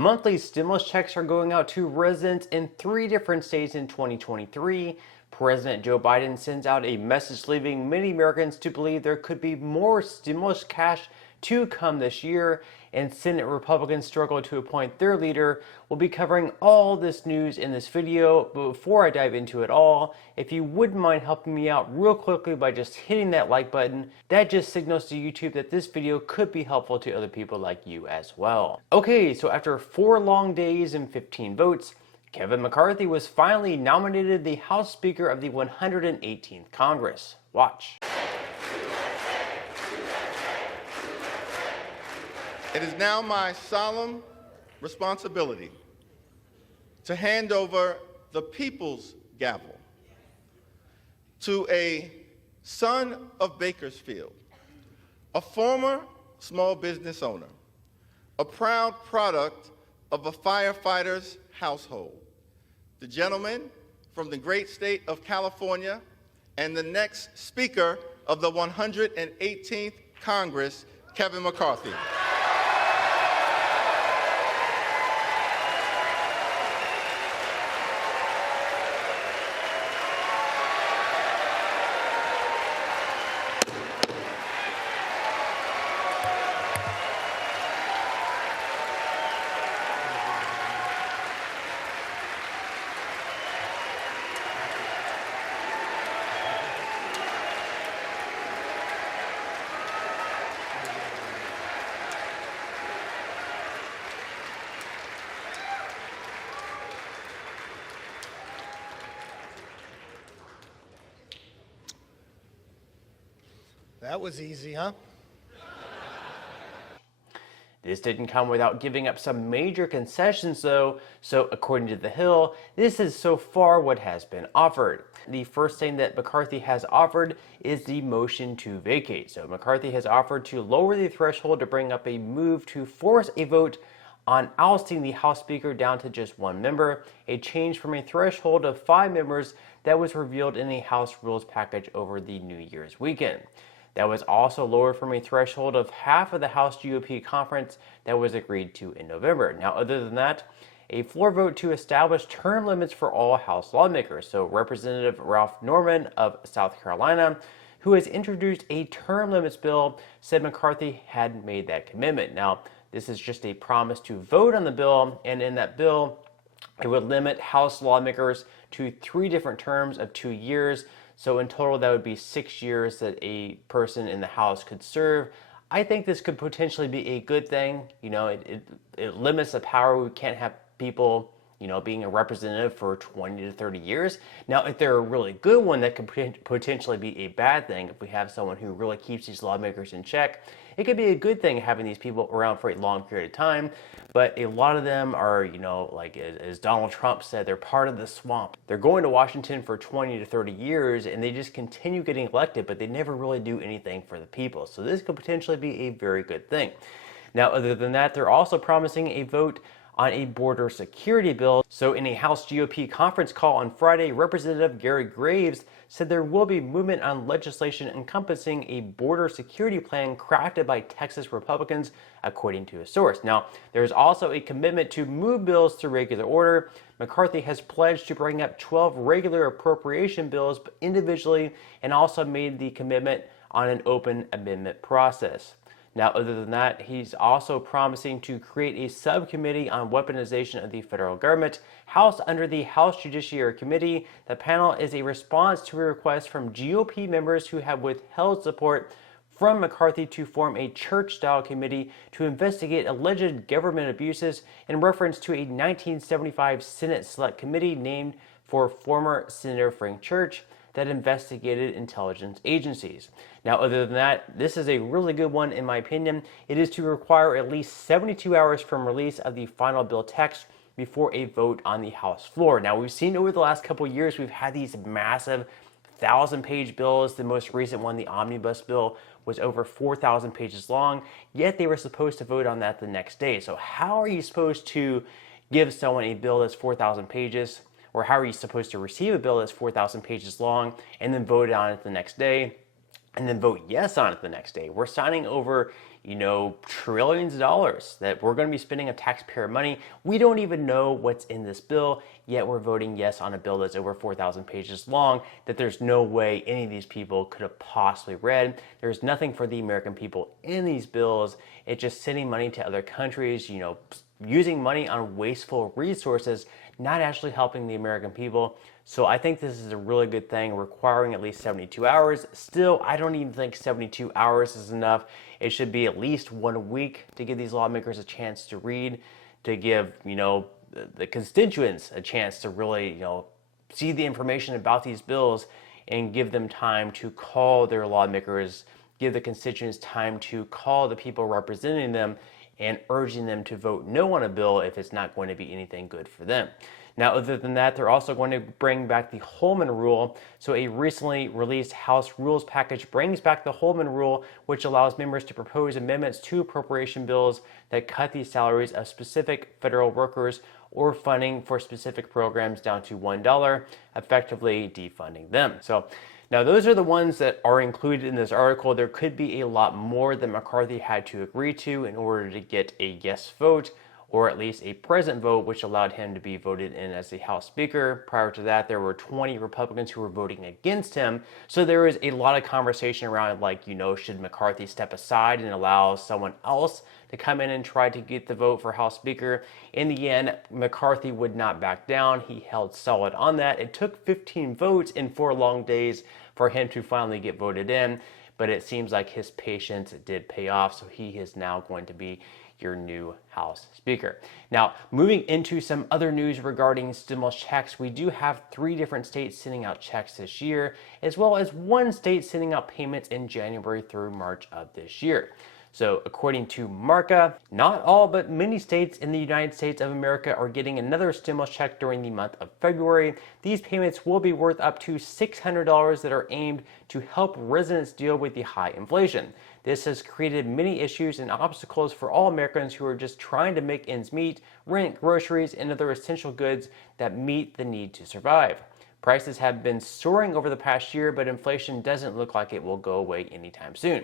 Monthly stimulus checks are going out to residents in 3 different states in 2023. President Joe Biden sends out a message leaving many Americans to believe there could be more stimulus cash to come this year, and Senate Republicans struggle to appoint their leader. We'll be covering all this news in this video, but before I dive into it all, if you wouldn't mind helping me out real quickly by just hitting that like button, that just signals to YouTube that this video could be helpful to other people like you as well. Okay, so after 4 long days and 15 votes, Kevin McCarthy was finally nominated the House Speaker of the 118th Congress. Watch. It is now my solemn responsibility to hand over the people's gavel to a son of Bakersfield, a former small business owner, a proud product of a firefighter's household, the gentleman from the great state of California and the next Speaker of the 118th Congress, Kevin McCarthy. That was easy, huh? This didn't come without giving up some major concessions though, so according to The Hill, this is so far what has been offered. The first thing that McCarthy has offered is the motion to vacate. So McCarthy has offered to lower the threshold to bring up a move to force a vote on ousting the House Speaker down to just 1 member, a change from a threshold of 5 members that was revealed in the House Rules package over the New Year's weekend. That was also lowered from a threshold of half of the House GOP conference that was agreed to in November. Now, other than that, a floor vote to establish term limits for all House lawmakers. So Representative Ralph Norman of South Carolina, who has introduced a term limits bill, said McCarthy had made that commitment. Now, this is just a promise to vote on the bill, and in that bill, it would limit House lawmakers to 3 different terms of 2 years. So in total, that would be 6 years that a person in the House could serve. I think this could potentially be a good thing. You know, it limits the power. We can't have people, you know, being a representative for 20 to 30 years. Now, if they're a really good one, that could potentially be a bad thing. If we have someone who really keeps these lawmakers in check, it could be a good thing having these people around for a long period of time. But a lot of them are, you know, like as Donald Trump said, they're part of the swamp. They're going to Washington for 20 to 30 years and they just continue getting elected, but they never really do anything for the people. So this could potentially be a very good thing. Now, other than that, they're also promising a vote on a border security bill. So in a House GOP conference call on Friday, Representative Gary Graves said there will be movement on legislation encompassing a border security plan crafted by Texas Republicans, according to a source. Now, there's also a commitment to move bills to regular order. McCarthy has pledged to bring up 12 regular appropriation bills individually and also made the commitment on an open amendment process. Now, other than that, he's also promising to create a subcommittee on weaponization of the federal government, housed under the House Judiciary Committee. The panel is a response to a request from GOP members who have withheld support from McCarthy to form a church-style committee to investigate alleged government abuses in reference to a 1975 Senate Select Committee named for former Senator Frank Church that investigated intelligence agencies. Now, other than that, this is a really good one in my opinion. It is to require at least 72 hours from release of the final bill text before a vote on the House floor. Now, we've seen over the last couple of years, we've had these massive 1,000-page bills. The most recent one, the omnibus bill, was over 4,000 pages long, yet they were supposed to vote on that the next day. So how are you supposed to give someone a bill that's 4,000 pages? Or how are you supposed to receive a bill that's 4,000 pages long and then vote on it the next day? and then vote yes on it the next day. We're signing over, trillions of dollars that we're going to be spending of taxpayer money. We don't even know what's in this bill, yet we're voting yes on a bill that's over 4,000 pages long that there's no way any of these people could have possibly read. There's nothing for the American people in these bills. It's just sending money to other countries, using money on wasteful resources, not actually helping the American people. So I think this is a really good thing, requiring at least 72 hours. Still, I don't even think 72 hours is enough. It should be at least 1 week to give these lawmakers a chance to read, to give, the constituents a chance to really, see the information about these bills and give them time to call their lawmakers, give the constituents time to call the people representing them and urging them to vote no on a bill if it's not going to be anything good for them. Now, other than that, they're also going to bring back the Holman Rule. So a recently released House Rules package brings back the Holman Rule, which allows members to propose amendments to appropriation bills that cut the salaries of specific federal workers or funding for specific programs down to $1, effectively defunding them. So now those are the ones that are included in this article. There could be a lot more that McCarthy had to agree to in order to get a yes vote, or at least a present vote, which allowed him to be voted in as the House Speaker. Prior to that, there were 20 Republicans who were voting against him. So there was a lot of conversation around, should McCarthy step aside and allow someone else to come in and try to get the vote for House Speaker? In the end, McCarthy would not back down. He held solid on that. It took 15 votes in 4 long days for him to finally get voted in, but it seems like his patience did pay off, so he is now going to be your new House Speaker. Now, moving into some other news regarding stimulus checks, we do have 3 different states sending out checks this year, as well as 1 state sending out payments in January through March of this year. So according to Marca, not all but many states in the United States of America are getting another stimulus check during the month of February. These payments will be worth up to $600 that are aimed to help residents deal with the high inflation. This has created many issues and obstacles for all Americans who are just trying to make ends meet, rent, groceries, and other essential goods that meet the need to survive. Prices have been soaring over the past year, but inflation doesn't look like it will go away anytime soon.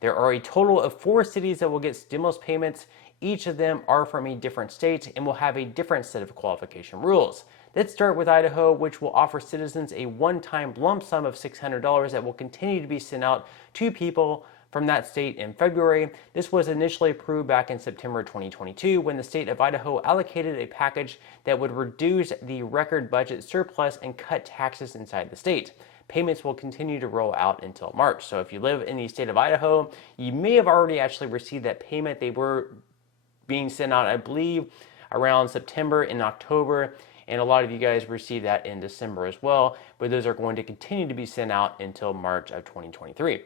There are a total of 4 cities that will get stimulus payments. Each of them are from a different state and will have a different set of qualification rules. Let's start with Idaho, which will offer citizens a one-time lump sum of $600 that will continue to be sent out to people from that state in February. This was initially approved back in September 2022 when the state of Idaho allocated a package that would reduce the record budget surplus and cut taxes inside the state. Payments will continue to roll out until March. So if you live in the state of Idaho, you may have already actually received that payment. They were being sent out, I believe, around September and October, and a lot of you guys received that in December as well, but those are going to continue to be sent out until March of 2023.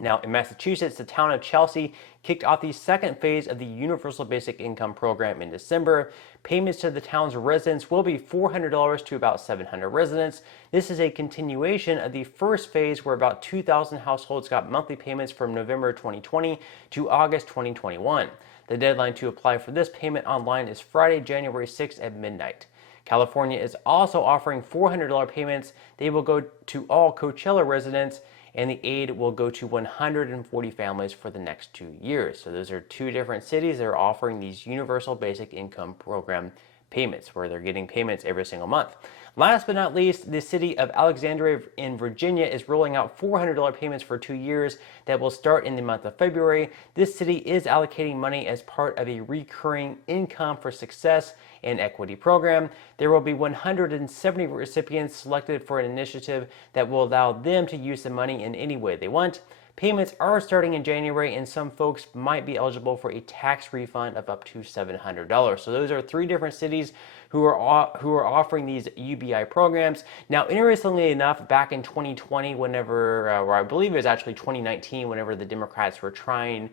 Now, in Massachusetts, the town of Chelsea kicked off the second phase of the Universal Basic Income Program in December. Payments to the town's residents will be $400 to about 700 residents. This is a continuation of the first phase where about 2,000 households got monthly payments from November 2020 to August 2021. The deadline to apply for this payment online is Friday, January 6th at midnight. California is also offering $400 payments. They will go to all Coachella residents, and the aid will go to 140 families for the next 2 years. So those are 2 different cities that are offering these Universal Basic Income Program payments, where they're getting payments every single month. Last but not least, the city of Alexandria in Virginia is rolling out $400 payments for 2 years that will start in the month of February. This city is allocating money as part of a recurring income for success and equity program. There will be 170 recipients selected for an initiative that will allow them to use the money in any way they want. Payments are starting in January, and some folks might be eligible for a tax refund of up to $700. So those are 3 different cities who are offering these UBI programs. Now, interestingly enough, back in 2020, or I believe it was actually 2019, whenever the Democrats were trying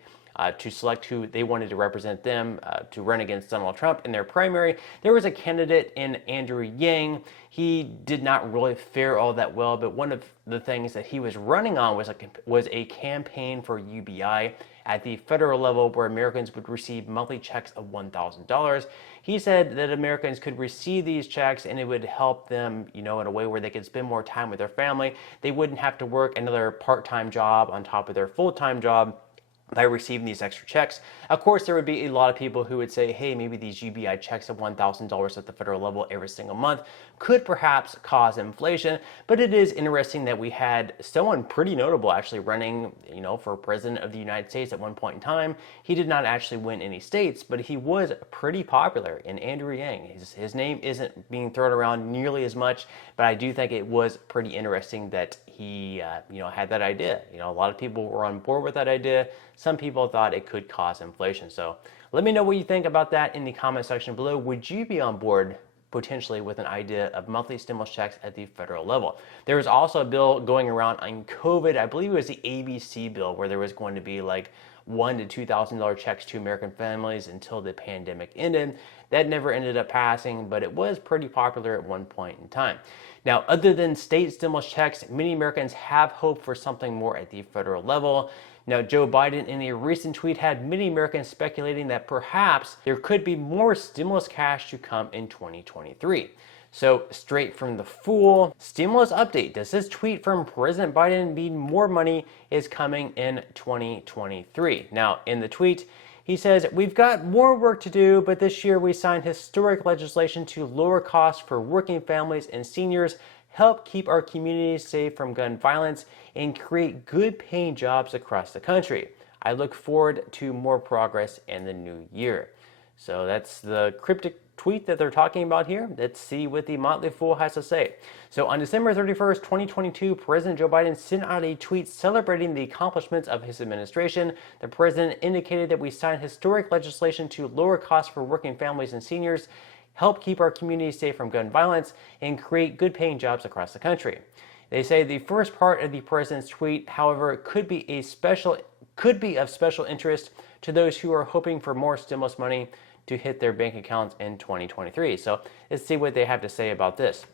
to select who they wanted to represent them to run against Donald Trump in their primary, there was a candidate in Andrew Yang. He did not really fare all that well, but one of the things that he was running on was a campaign for UBI, at the federal level where Americans would receive monthly checks of $1,000. He said that Americans could receive these checks and it would help them, in a way where they could spend more time with their family. They wouldn't have to work another part-time job on top of their full-time job by receiving these extra checks. Of course, there would be a lot of people who would say, hey, maybe these UBI checks of $1,000 at the federal level every single month could perhaps cause inflation. But it is interesting that we had someone pretty notable actually running, for president of the United States at one point in time. He did not actually win any states, but he was pretty popular in Andrew Yang. His name isn't being thrown around nearly as much, but I do think it was pretty interesting that he, had that idea. A lot of people were on board with that idea. Some people thought it could cause inflation. So let me know what you think about that in the comment section below. Would you be on board potentially with an idea of monthly stimulus checks at the federal level? There was also a bill going around on COVID. I believe it was the ABC bill where there was going to be like $1,000 to $2,000 checks to American families until the pandemic ended. That never ended up passing, but it was pretty popular at one point in time. Now, other than state stimulus checks, many Americans have hope for something more at the federal level. Now, Joe Biden in a recent tweet had many Americans speculating that perhaps there could be more stimulus cash to come in 2023. So, straight from the Fool, stimulus update. Does this tweet from President Biden mean more money is coming in 2023? Now, in the tweet, he says, we've got more work to do, but this year we signed historic legislation to lower costs for working families and seniors, help keep our communities safe from gun violence, and create good paying jobs across the country. I look forward to more progress in the new year. So that's the cryptic tweet that they're talking about here. Let's see what the Motley Fool has to say. So on December 31st, 2022, President Joe Biden sent out a tweet celebrating the accomplishments of his administration. The president indicated that we signed historic legislation to lower costs for working families and seniors, help keep our communities safe from gun violence, and create good paying jobs across the country. They say the first part of the president's tweet, however, could be of special interest to those who are hoping for more stimulus money to hit their bank accounts in 2023. So let's see what they have to say about this.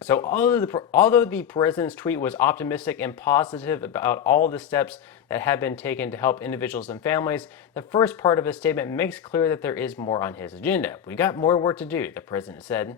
So although the president's tweet was optimistic and positive about all the steps that have been taken to help individuals and families, the first part of his statement makes clear that there is more on his agenda. We got more work to do, the president said.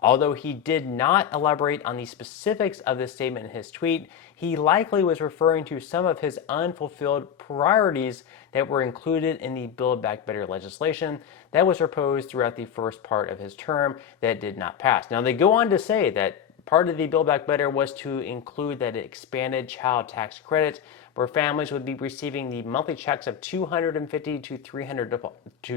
Although he did not elaborate on the specifics of this statement in his tweet, he likely was referring to some of his unfulfilled priorities that were included in the Build Back Better legislation that was proposed throughout the first part of his term that did not pass. Now, they go on to say that part of the Build Back Better was to include that expanded child tax credit, where families would be receiving the monthly checks of $250 to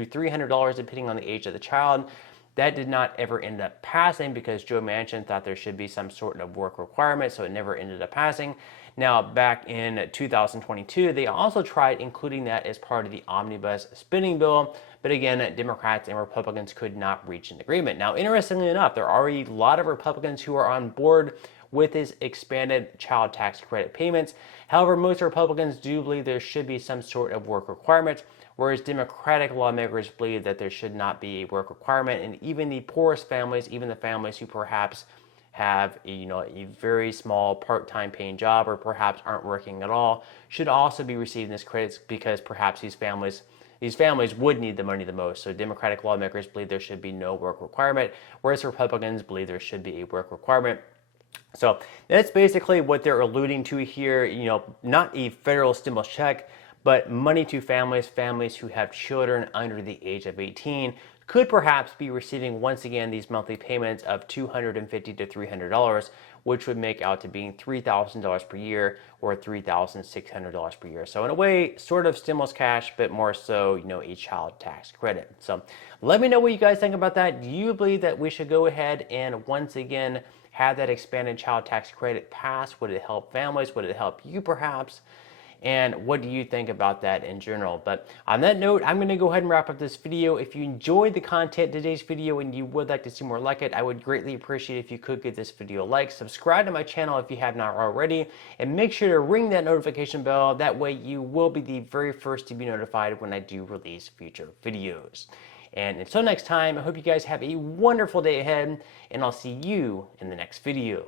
$300 depending on the age of the child. That did not ever end up passing because Joe Manchin thought there should be some sort of work requirement, so it never ended up passing. Now, back in 2022, they also tried including that as part of the omnibus spending bill, but again, Democrats and Republicans could not reach an agreement. Now, interestingly enough, there are a lot of Republicans who are on board with his expanded child tax credit payments. However, most Republicans do believe there should be some sort of work requirement, whereas Democratic lawmakers believe that there should not be a work requirement, and even the poorest families, even the families who perhaps have a very small part-time paying job or perhaps aren't working at all, should also be receiving this credits because perhaps these families would need the money the most. So Democratic lawmakers believe there should be no work requirement, whereas Republicans believe there should be a work requirement. So that's basically what they're alluding to here, not a federal stimulus check, but money to families who have children under the age of 18 could perhaps be receiving once again these monthly payments of $250 to $300, which would make out to being $3,000 per year or $3,600 per year. So in a way, sort of stimulus cash, but more so, a child tax credit. So let me know what you guys think about that. Do you believe that we should go ahead and once again have that expanded child tax credit pass? Would it help families? Would it help you perhaps? And what do you think about that in general? But on that note, I'm going to go ahead and wrap up this video. If you enjoyed the content in today's video and you would like to see more like it, I would greatly appreciate if you could give this video a like, subscribe to my channel if you have not already, and make sure to ring that notification bell. That way you will be the very first to be notified when I do release future videos. And until next time, I hope you guys have a wonderful day ahead, and I'll see you in the next video.